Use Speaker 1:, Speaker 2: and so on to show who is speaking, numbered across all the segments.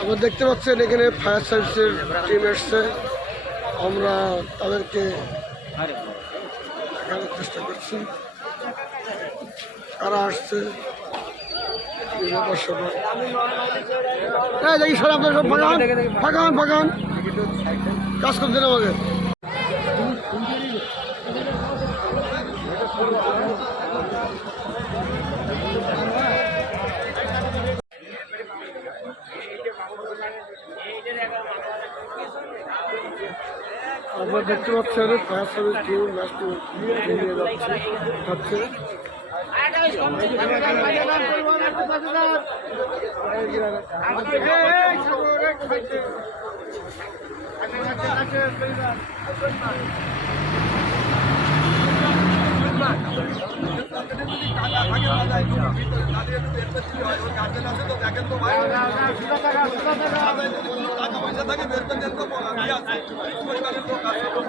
Speaker 1: আমরা দেখতে পাচ্ছেন এখানে ফায়ার সার্ভিসের টিম এসছে। আমরা তাদেরকে দেখানোর চেষ্টা করছি। কারা আসছে? দেখি আপনার সব ফাঁকান ফাঁকান ফাঁকান কাজ করতে দেন আপনারা দেখতে পাচ্ছেন ফায়ার সার্ভিস টিম ম্যাচটি নিয়ে যাচ্ছে যাচ্ছে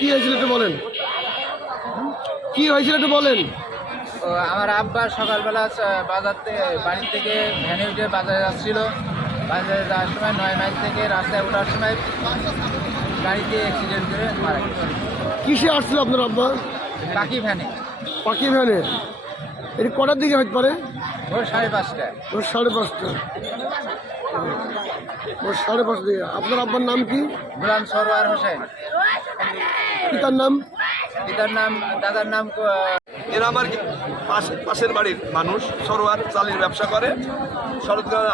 Speaker 1: কি হয়েছিল একটু বলেন। কি হয়েছিল একটু বলেন।
Speaker 2: আমার আব্বা সকালবেলা বাজার থেকে বাড়ি থেকে ভ্যানে উঠে বাজারে যাচ্ছিল। বাজারে যাওয়ার সময় নয় মাইল থেকে রাস্তায় ওঠার সময় গাড়িতে অ্যাক্সিডেন্ট করে মারা গেছে।
Speaker 1: কিসে আসছিল আপনার আব্বা?
Speaker 2: বাকি ভ্যানে।
Speaker 1: পাখি ভ্যানে। এটি কটার দিকে হতে পারে?
Speaker 2: ভোর সাড়ে পাঁচটায়।
Speaker 1: ওর সাড়ে পাঁচটা। ওর সাড়ে পাঁচটা দিকে। আপনার আব্বার নাম কি?
Speaker 2: গোলাম সরোয়ার হোসেন।
Speaker 1: পিতার নাম?
Speaker 2: পিতার নাম দাদার নাম
Speaker 3: এরা আমার পাশের বাড়ির মানুষ সরোয়ার চালের ব্যবসা করে। শরৎগঞ্জ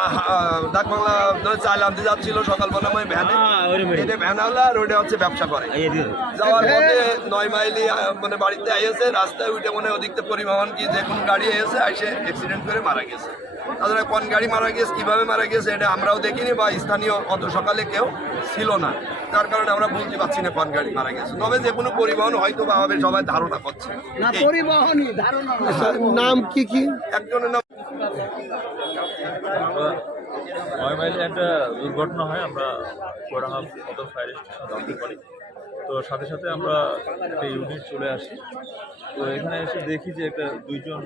Speaker 3: ডাক বাংলা চাল আনতে যাচ্ছিল সকালবেলা মানে ভ্যানে। এটা ভ্যান আলা আর ওইটা হচ্ছে ব্যবসা করে। যাওয়ার পথে নয় মাইলি মানে বাড়িতে আইসে রাস্তায় উঠে মনে ওদিকতে পরিবহন কি যে কোনো গাড়ি এসে এসে অ্যাক্সিডেন্ট করে মারা গেছে। তাদের কোন গাড়ি মারা গেছে কীভাবে মারা গেছে এটা আমরাও দেখিনি বা স্থানীয় অত সকালে কেউ ছিল না। তার কারণে আমরা বলতে পারছি না কোন গাড়ি মারা গেছে তবে যে কোনো পরিবহন হয়তো বা হবে সবাই ধারণা করছে।
Speaker 1: আচ্ছা, নাম কি কি?
Speaker 3: একজনের নাম
Speaker 4: নয় মাইলে একটা দুর্ঘটনা হয় আমরা ফায়ার স্টেশন জানতে পারি তো সাথে সাথে আমরা একটা ইউনিট চলে আসি। তো এখানে এসে দেখি যে একটা দুইজন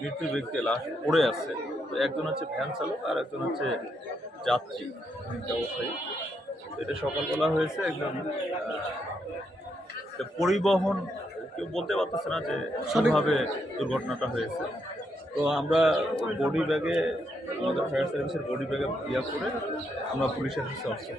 Speaker 4: মৃত্যু ব্যক্তি লাশ পড়ে আছে। তো একজন হচ্ছে ভ্যান চালক আর একজন হচ্ছে যাত্রী ব্যবসায়ী এটা সকালবেলা হয়েছে একজন পরিবহন কেউ বলতে পারতেছে না যে কীভাবে দুর্ঘটনাটা হয়েছে। তো আমরা বডি ব্যাগে আমাদের ফায়ার সার্ভিসের বডি ব্যাগে ইয়া করে আমরা পুলিশের কাছে